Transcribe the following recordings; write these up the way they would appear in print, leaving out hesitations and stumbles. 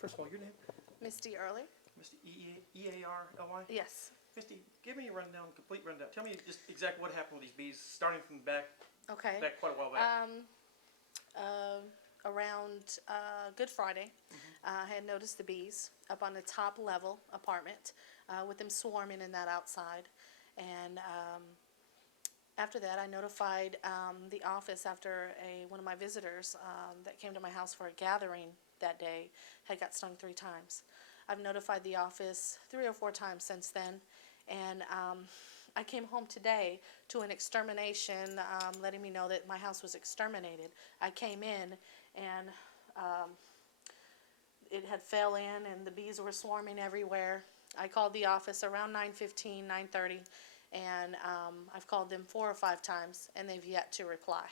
first of all, your name? Misty Early? Misty E-A-R-L-Y? Yes. Misty, give me a rundown, complete rundown. Tell me just exactly what happened with these bees, starting from back Okay. quite a while back. Around Good Friday, I had noticed the bees up on the top level apartment with them swarming in that outside. And after that, I notified the office after one of my visitors that came to my house for a gathering that day had got stung 3 times. I've notified the office 3 or 4 times since then, and I came home today to an extermination, letting me know that my house was exterminated. I came in and it had fell in and the bees were swarming everywhere. I called the office around 9:15, 9:30, and I've called them 4 or 5 times and they've yet to reply.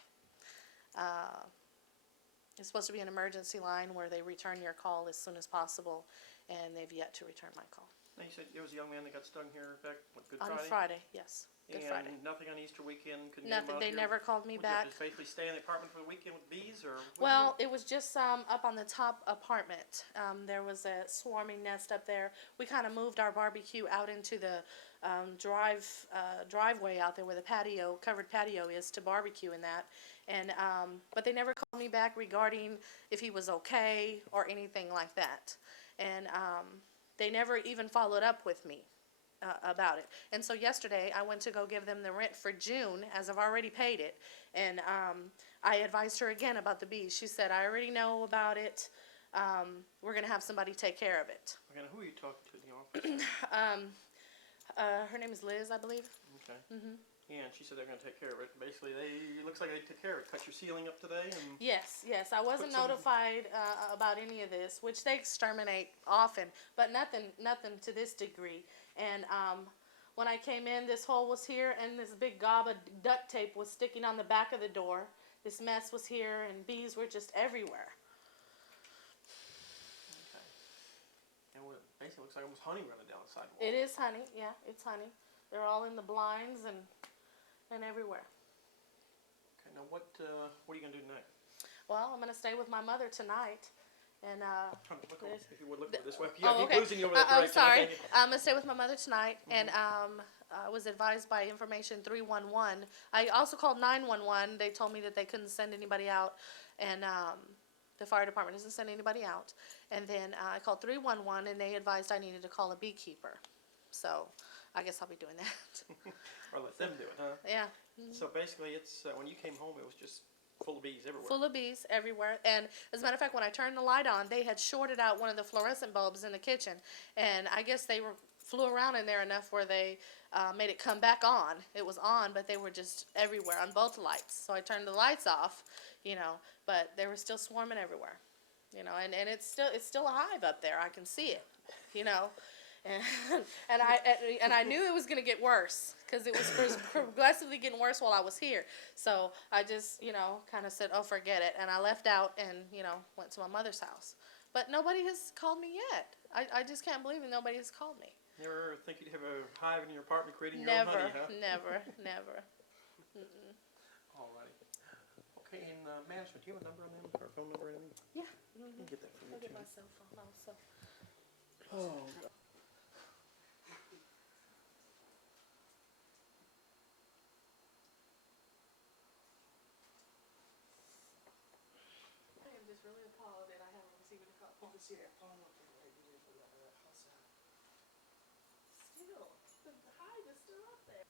It's supposed to be an emergency line where they return your call as soon as possible, and they've yet to return my call. Now you said there was a young man that got stung here back, what, Good On Friday? Friday, yes. Good Friday. And nothing on Easter weekend? Couldn't get him Nothing. out They here? never called me Would you back. just basically stay in the apartment for the weekend with bees, or? Well, it was just up on the top apartment. There was a swarming nest up there. We kind of moved our barbecue out into the driveway out there where the patio, covered patio is to barbecue in that. And but they never called me back regarding if he was okay or anything like that. And they never even followed up with me about it. And so yesterday I went to go give them the rent for June, as I've already paid it. And I advised her again about the bees. She said, I already know about it. We're going to have somebody take care of it. Okay, now who are you talking to in the office? Her name is Liz, I believe. Okay. Yeah, and she said they're going to take care of it. Basically, it looks like they took care of it. Cut your ceiling up today, and Yes. I wasn't notified about any of this, which they exterminate often, but nothing to this degree. And when I came in, this hole was here, and this big gob of duct tape was sticking on the back of the door. This mess was here, and bees were just everywhere. okay. And what basically looks like almost honey running down the sidewalk. It is honey, yeah, it's honey. They're all in the blinds and everywhere. Okay, now what are you going to do tonight? Well, I'm going to stay with my mother tonight. And if you would look this way. oh, okay. Keep losing you over that I'm direction. sorry. Okay. I'm going to stay with my mother tonight, and I was advised by information 311. I also called 911. They told me that they couldn't send anybody out, and the fire department doesn't send anybody out. And then I called 311, and they advised I needed to call a beekeeper. So I guess I'll be doing that. Or let them do it, huh? Yeah. So basically, it's when you came home, it was just full of bees everywhere. Full of bees everywhere. And as a matter of fact, when I turned the light on, they had shorted out one of the fluorescent bulbs in the kitchen. And I guess they flew around in there enough where they made it come back on. It was on, but they were just everywhere on both lights. So I turned the lights off, but they were still swarming everywhere. And it's still a hive up there. I can see it, And I knew it was going to get worse because it was progressively getting worse while I was here. So I just, kind of said, oh, forget it. And I left out and, went to my mother's house. But nobody has called me yet. I just can't believe it. Nobody has called me. Never think you'd have a hive in your apartment creating your own honey, huh? Never. Alrighty. Okay, and management, do you have a number on them or a phone number or anything? Yeah. Let me get that from you, I'll get too. my cell phone also. Oh. I am just really appalled that I haven't received a call. Still, the hive is still up there.